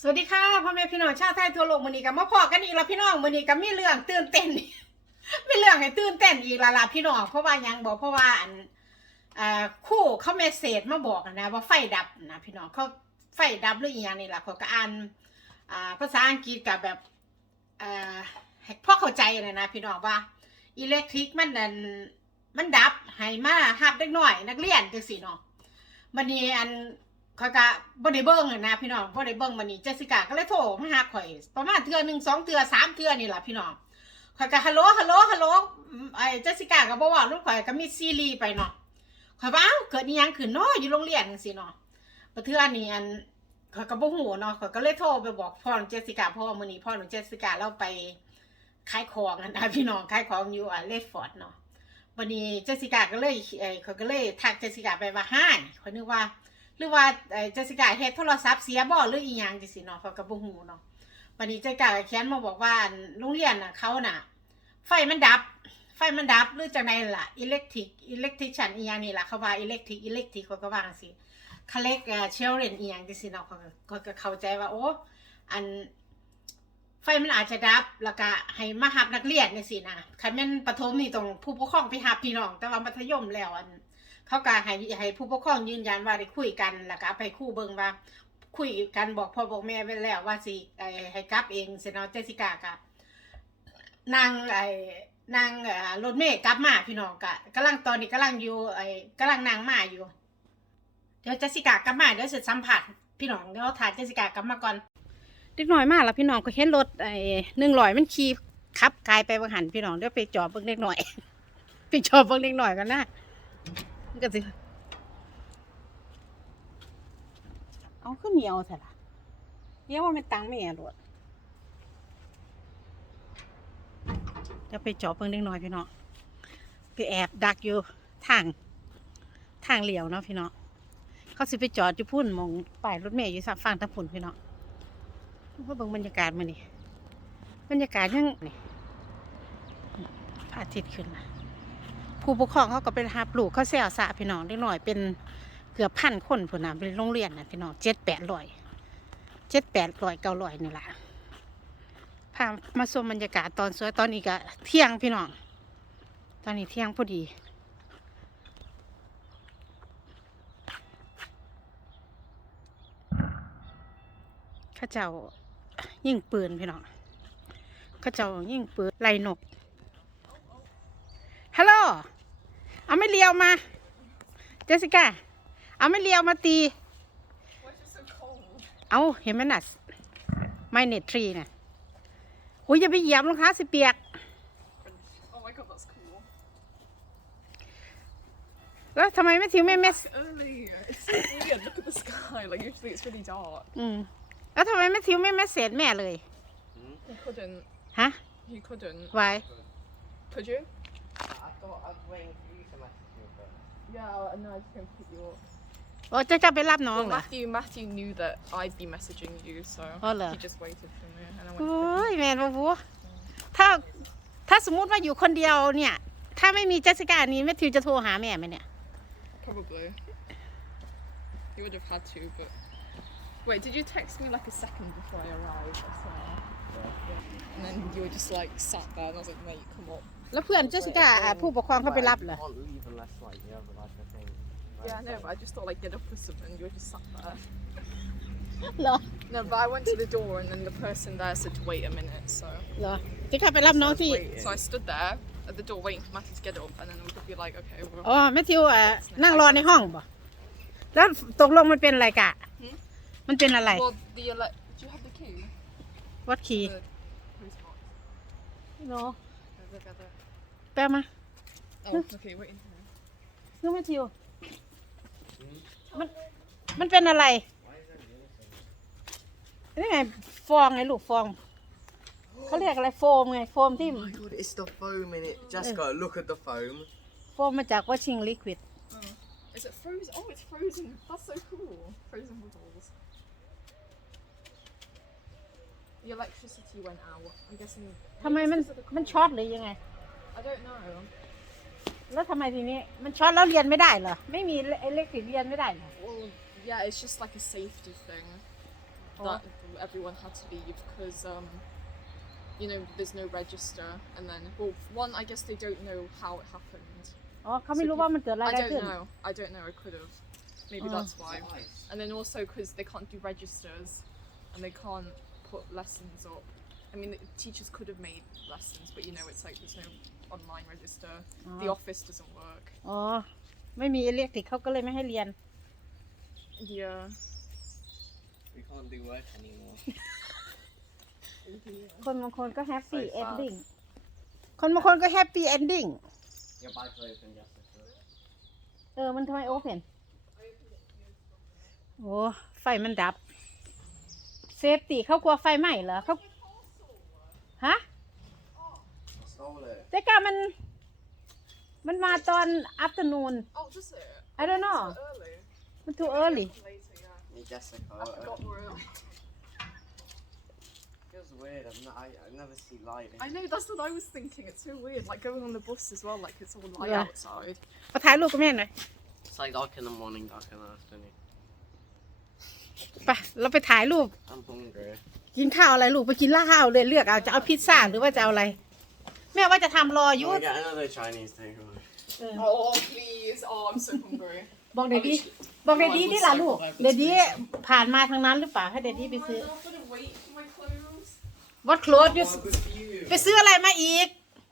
สวัสดีค่ะพ่อแม่พี่น้องชาวไทยทั่วโลกมื้อนี้ก็มาพอกันอีกแล้วพี่น้องมือนี้ก็มีเรื่องตื่นเต้นมีเรื่องให้ตื่นเต้นอีกละล่ะพี่น้องเพราะว่ายังบอกเพราะว่าอันคู่เขาเมสเซจมาบอกนะว่าไฟดับนะพี่น้องเขาไฟดับหรืออีหยังนี่ล่ะเขาก็อ่านภาษาอังกฤษกับแบบอ่าให้พ่อเข้าใจเลยนะพี่น้องว่าอิเล็กทริกมันนั่นมันดับให้มาหับเด็กน้อย นักเรียนจังซี่เนาะบัดนี้อัน ข่อยก็บ่ได้เบิ่งอะนะพี่น้องบ่ได้เบิ่งมื้อนี้เจสสิก้าก็เลยโทรมาหาข่อย ประมาณเทื่อหนึ่งสองเทื่อสามเทื่อนี่แหละพี่น้องข่อยก็ฮัลโหลฮัลโหลฮัลโหลไอ้เจสสิก้าก็บ่เว้าลูกข่อยก็มีซีรีส์ไปเนาะข่อยว่าอ้าเกิดอีหยังขึ้นเนาะอยู่โรงเรียนจังซี่เนาะบ่เทื่อนี้อันข่อยก็บ่ฮู้เนาะข่อยก็เลยโทรไปบอกพ่อของเจสสิก้าเพราะว่ามื้อนี้พ่อของเจสสิก้าเราไปขายของอะนะพี่น้องขายของอยู่อะเลดฟอร์ดเนาะวันนี้เจสสิก้าก็เลยเอ้ข่อยก็เลยทักเจสสิก้าไปว่าฮ้ายข่อยนึกว่า หรือว่าเอ่อเจสสิก้าเฮ็ดโทรศัพท์เสียบ่หรืออีหยังจังซี่เนาะเขาก็บ่ฮู้เนาะวันนี้เจสสิก้าก็เขียนมาบอกว่าโรงเรียนน่ะเขาน่ะ ไฟมันดับ ไฟมันดับหรือจังไดล่ะอิเล็กทริกอิเล็กทริชันอีหยังนี่ล่ะเขาว่าอิเล็กทริกอิเล็กทริกเขาก็ว่าจังซี่คาเล็กเอ่อเชลเรนอีหยังจังซี่เนาะเขาก็เขาก็เข้าใจว่าโอ้อันไฟมันอาจจะดับแล้วก็ให้มาหับนักเรียนจังซี่นะคันแม่นประถมนี่ต้องผู้ปกครองไปหับพี่น้อง แต่ว่ามัธยมแล้วอัน เขาก็ให้ให้ผู้ปกครองยืนยันว่าได้คุยกันแล้วก็ไปคู่เบิงว่า คุยกันบอกพ่อบอกแม่ไว้แล้วว่าสิไอ้ให้กลับเองเสนาเจสิกาก็นางไอ้นางรถเมย์กลับมาพี่น้องก็กำลังตอนนี้กำลังอยู่ไอ้กำลังนางมาอยู่ เดี๋ยวเจสิกากลับมาเดี๋ยวเสิสัมผัสพี่น้องเดี๋ยวถ่ายเจสิกากลับมาก่อนเด็กน้อยมากแล้วพี่น้องก็เห็นรถไอ้หนึ่งลอยมันขี่ขับกายไปบางหันพี่น้องเดี๋ยวไปจอดเบิ่งเล็กหน่อยไปจอดเบิ่งเล็กหน่อยกันนะ มันก็สิเอาขึ้นเหนียวใช่ละเดี๋ยวว่ามันตังแม่รวดจะไปเจาะเพิ่งเล็กน้อยพี่น้องไปแอบดักอยู่ทางทางเหลียวเนาะพี่น้องเขาสิไปจอดอยู่พุ่นหมองป้ายรถเมย์อยู่สักฝั่งทางพุ่นพี่น้องว่าเบิ่งบรรยากาศมานี่บรรยากาศยังนี่พระอาทิตย์ขึ้นนะ ผู้ปกครองเขาก็เป็นฮับลูกเขาแซวสะพี่น้องเล็กน้อยเป็นเกือบพันคนพุ่นน่ะเป็นโรงเรียนน่ะพี่น้องเจ็ดแปดร้อยเจ็ดแปดร้อยเก้าร้อยนี่แหละพามาชมบรรยากาศตอนสวยตอนนี้ก็เที่ยงพี่น้อง ตอนนี้เที่ยงพอดีข้าเจ้ายิ่งปืนพี่น้องข้าเจ้ายิ่งปืนไล่นกฮัลโหล เอาไม่เลียวมา เจสสิก้า เอาไม่เลียวมาตี เอาเห็นไหมน่ะไม่เน็ตทรีน่ะอุ้ยอย่าไปเหยียบรองเท้าสิเปียก Oh my god, that's cool. แล้วทำไมไม่ทิ้งแม่แม่ Early. It's so weird. Look at the sky. Like usually it's really dark. อืมแล้วทำไมไม่ทิ้งแม่แม่เศษแม่เลย You couldn't. ฮะ You couldn't. ไว้ Could you? I thought I was waiting for you to message me, but Yeah, and now I just came to pick you up. โอ้จะจะไปรับน้อง Well, เหรอ Matthew, Matthew knew that I'd be messaging you, so Oh, no. he just waited for me, and I โอ้ went. ยแม่นบ่บัวถ้าถ้าสมมุติว่าอยู่คนเดียวเนี่ย ถ้าไม่มีเจสสิก้านี้แม่ทิวจะโทรหาแม่ไหมเนี่ย Probably. You would have had to, but. Wait, did you text me like a second before I arrived? I swear. And then you were just like sat there, and I was like, mate, come up. แล้วเพื่อนเจสสิก้าอะผู้ปกครองเขาไปรับเหรอ can't leave unless like you have like a thing. Yeah, I know, but I just thought like get up or something. You were just sat there. เหรอ No, but I went to the door and then the person there said to wait a minute, so. เหรอจะเข้าไปรับน้องที่ So I stood there at the door waiting for Matthew to get up, and then we could be like, okay, we're อ๋อแมทธิวอะนั่งรอในห้องบ่แล้วตกลงมันเป็นอะไรกะ หืม มันเป็นอะไร Well, the ele- do you have the key? วัดคีย์ The police box. เนาะ There's like other- แปลมา Oh, okay, wait. in here. คือแมทธิว มัน มันเป็นอะไร นี่ไง ฟองไงลูกฟอง เขาเรียกอะไรโฟมไง โฟมที่ Oh my god, it's the foam in it. Jessica, look at the foam. โฟมมาจากวอชิงลิควิด Oh. Is it frozen? Oh, it's frozen. That's so cool. Frozen bubbles. The electricity went out. I'm guessing. ทำไมมัน Because of the มัน cold. ช็อตหรือยังไง I don't know. แล้วทำไมทีนี้ มันช็อตแล้วเรียนไม่ได้เหรอ ไม่มีอิเล็กทริกเรียนไม่ได้เหรอ Well, yeah, it's just like a safety thing. that everyone had to leave because um, you know there's no register, and then well, one I guess they don't know how it happened. อ๋อเขาไม่รู้ว่ามันเกิดอะไร I ได้ don't ขึ้น know. I don't know. I could have. Maybe Oh. that's why. Nice. And then also because they can't do registers, and they can't put lessons up. I mean, the teachers could have made lessons, but you know, it's like there's no online register. The Oh. office doesn't work. อ๋อ ไม่มีอิเล็กทริกเขาก็เลยไม่ให้เรียน Yeah. We can't do work anymore. คนบางคนก็แฮปปี้ So fast. เอนดิ้งคนบางคนก็แฮปปี้เอนดิ้ง Your bag's open, Jessica. เออ มันทำไมโอเพนโอ้ไฟมันดับ เซฟตี้เขากลัวไฟไหม้เหรอเขา ฮะ Stole it. แต่กามัน มันมาตอน afternoon Oh, does it? I don't know So early. มัน too early Later, yeah. Me, Jessica. I forgot we're early. feels weird. I'm not, I, I never see light. I know. That's what I was thinking. It's so weird. Like going on the bus as well. Like it's all light Yeah. outside. เอาถ่ายรูปกับแม่หน่อย It's like dark in the morning, dark in the afternoon. ไปเราไปถ่ายรูป I'm hungry. กินข้าวอะไรลูกไปกินข้าวเลยเลือกเอาจะเอาพิซซ่าหรือว่าจะเอาอะไร แม่ว่าจะทำรออ Can ยุ we get another Chinese takeaway? Oh please! Oh, I'm so hungry. บอกเดดดี้บอกเดดดี้นี่ล่ะลูกเดดดี้ผ่านมาทางนั้นหรือเปล่าให้เดดดี้ไปซื้อ I'm gonna wait for my clothes. What clothes you What with you? ไปซื้ออะไรมาอีก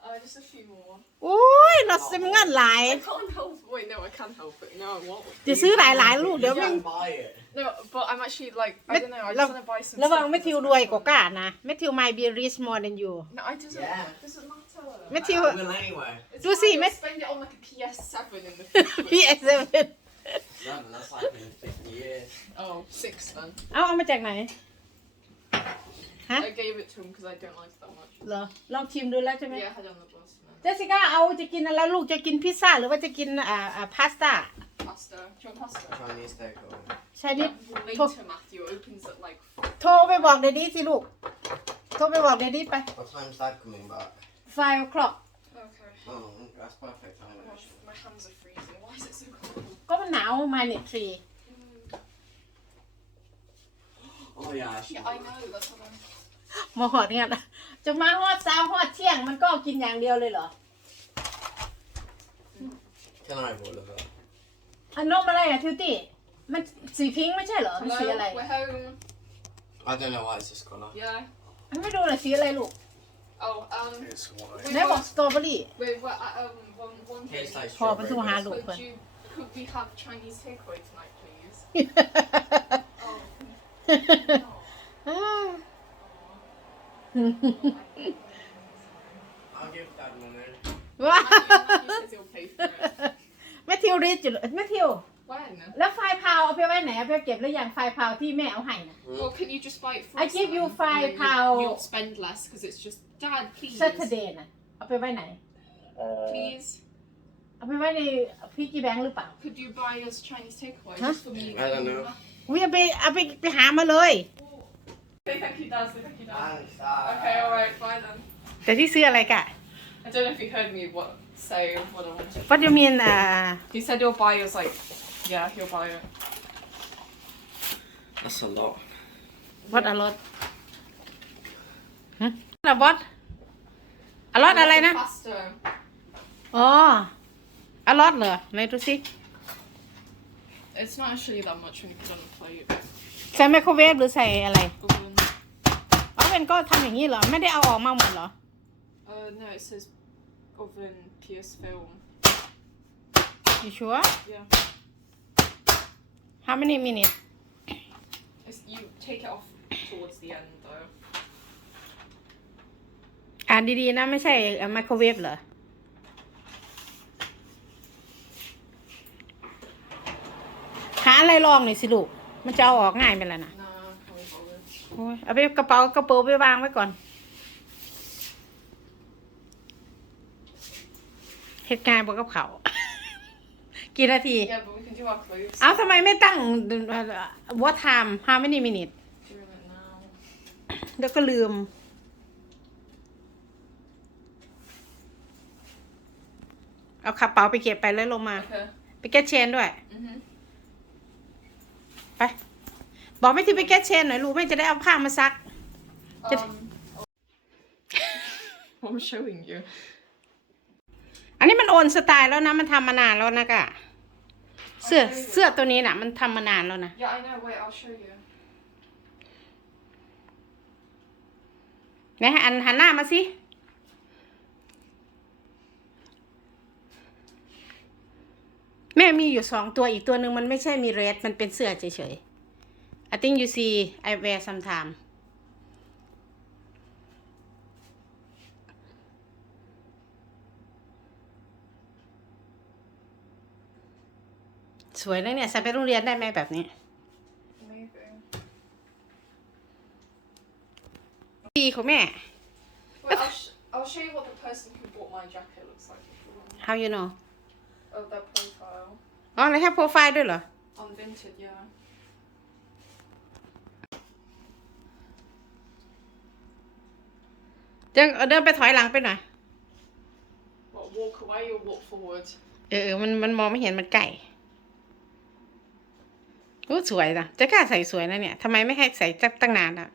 Uh, just a few more. โอ้ยเราซื้อเงินหลาย I can't help. Wait, no, I can help it. No, I won't. จะซื้อหลายๆลูกเดี๋ยว You มัน can't buy it. No, but I'm actually like I Met- don't know. I love- just want to buy some. ระวัง stuff แมท for ธิว this รวยก birthday. ว่าก้านะแมทธิว might be rich more than you No, I doesn't. Yeah. Doesn't matter. Matthew- I will anyway. It's Do you fine, see, I'll Met- spend it on like a PS7 in the future. PS7 Seven, that's like in 50 years. Oh, six then. เอาเอามาจากไหน Huh? I gave it to him because I don't like it that much. เหรอลองชิมดูแล้วใช่ไหม Yeah, I had it on the bus. No. เจสสิก้าเอาจะกินอะไรลูกจะกินพิซซ่าหรือว่าจะกินอ่าอ่าพาสต้า Pasta. Do you want pasta? Chinese takeaway. ใช่นิด Later, Matthew. It opens at like. โทรไปบอกเดดดี้สิลูก โทรไปบอกเดดดี้ไป What time's dad coming back? five o'clock Okay. Oh, that's perfect Oh timing. gosh, my hands are freezing. Why is it so cold? ก็มันหนาวมาเนี่ยทรี Oh yeah, I should. Yeah, I know. That's what I'm. มาหอดเนี่ยนะ จะมาหอดเช้าหอดเที่ยงมันก็กินอย่างเดียวเลยเหรอ Can I have all of it? อันนมอะไรอะทิวตี้มันสีพิงค์ไม่ใช่เหรอมันสี Hello, อะไร we're home. I don't know why it's this colour. Yeah. มันไม่ดูเลยสีอะไรลูก Oh, um, It's white. ไหนบอกสตรอเบอรี่ we're, we're at, um, one, one thing. Tastes like พอมันโทร strawberry. หา but ลูก Could เพิ่น you, could we have Chinese takeaway tonight, please? Oh. I'll give dad money. ว้า Matthew says he'll pay for it. แมทธิวรีดอยู่เลยแมทธิว When? แล้วไฟล์พาวเอาไปไว้ไหนเอาไปเก็บแล้วอย่างไฟล์พาวที่แม่เอาให้นะ Well, can you just buy it for I us give you then? five And then pound. you- You'll spend less because it's just, Dad, please. Saturday น่ะเอาไปไว้ไหน Please. เอาไปไว้ในพิกกี้แบงหรือเปล่า Could you buy us Chinese takeaway Huh? just for me? I don't know. อุ้ยเอาไปเอาไปไปหามาเลย Say thank you, Dad. Say thank you, Dad. Thanks, dad. Okay, alright, fine then. แต่ที่ซื้ออะไรกะ I don't know if you heard me what say what I wanted. What do you mean อ่า He said he'll buy us like, yeah, he'll buy it. That's a lot. what a lot ฮะอะ what a lot อะไรนะ Pasta. อ๋อ a lot เหรอไหนดูสิ It's not actually that much when you put it on the plate. ใส่ไมโครเวฟหรือใส่อะไร Oven. อ๋อเป็นก็ทำอย่างนี้เหรอ ไม่ได้เอาออกมาหมดเหรอ Uh, no, it says oven PS film. you sure Yeah. how many minutes It's, you take it off towards the end though. อ่านดีๆนะ ไม่ใช่ไมโครเวฟเหรอ หาอะไรลองหน่อยสิลูก มันจะเอาออกง่ายไปแล้วนะ Nah, can't be bothered. โอ้ยเอาไปกระเป๋ากระเป๋าไปวางไว้ก่อนเหตุการณ์บนกับเขากี่นาที Yeah, but we can do our clothes. เอาทำไมไม่ตั้ง what time how many minutes Doing it now. เดี๋ยวก็ลืม เอากระเป๋าไปเก็บไปแล้วลงมา Okay. ไปเก็ตเชนด้วย Mhm. ไป บอกไม่ที่ไปแก้เชนหน่อยลูกแม่จะได้เอาผ้ามาซัก Just- Um, I'm showing you. อันนี้มันโอนสไตล์แล้วนะ มันทำมานานแล้วนะกะเสื้อเสื้อตัวนี้น่ะ มันทำมานานแล้วนะ Yeah, I know. Wait, I'll show you. ไหนอันหันหน้ามาสิ แม่มีอยู่สองตัวอีกตัวหนึ่งมันไม่ใช่มีเรดมันเป็นเสื้อเฉยๆ I think you see I wear sometime สวยนะเนี่ยใส่ไปโรงเรียนได้ไหมแบบนี้ Maybe. ปีของแม่ Wait, I'll, sh- I'll show you what the person who bought my jacket looks like if you want. how you know Oh, their profile. อ๋อแล้วแค่โปรไฟล์ด้วยเหรอ On Vinted, yeah. เดินเดินไปถอยหลังไปหน่อย What, walk away or walk forward? เออเออมันมันมองไม่เห็นมันไก่โอ้สวยนะจะกล้าใส่สวยนะเนี่ยทำไมไม่ให้ใส่จักตั้งนานอะ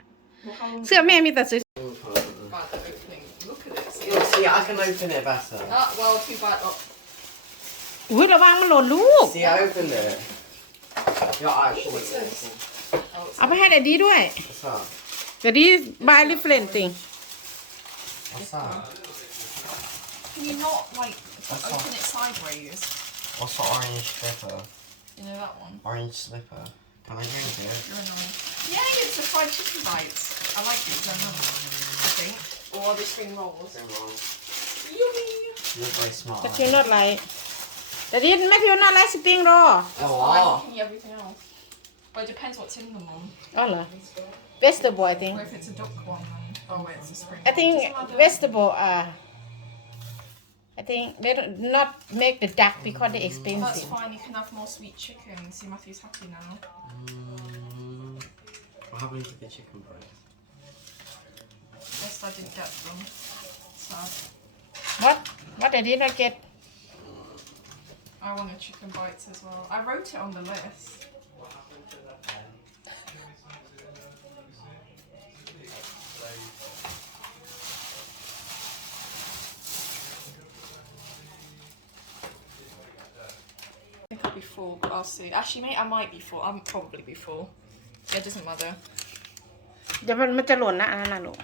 Well, how long เสื้อแม่มีแต่สวย bad at opening? Look at this. Yeah, see, I can open it better. Ah, well, too bad. Oh, อุ้ยระวังมันหล่นลูก See, I opened it. You're actually What's this? awful. oh it's เอาไปให้แดดดี้ด้วย What's that? แดดดี้ buy different thing What's that? Can you not like What's open that? it sideways? What's the orange slipper? You know that one. Orange slipper. Can I get it? You're annoying. Yay! It's the fried chicken bites. I like these. I love them. I think. Or the spring rolls. Spring rolls. Yummy. You look very smart. But you're not like. That didn't make you not like spring roll. That's Oh, why wow. I'm everything else. But it depends what's in them on. Oh, no. Vegetable, I think. Or if it's a duck one. Then. Oh, it's a spring I think Doesn't matter. vegetable uh I think they don't not make the duck because they That's expensive That's fine, you can have more sweet chicken. See, Matthew's happy now. Mm, what happened to the chicken breast? Guess I didn't get them. Sad. what what I did not get I wanted chicken bites as well. I wrote it on the list. full, but I'll see. Actually, mate, I might be full. I'm probably be full. Yeah, it doesn't matter. เดี๋ยวมันมันจะหล่นนะอันนั้นนะลูก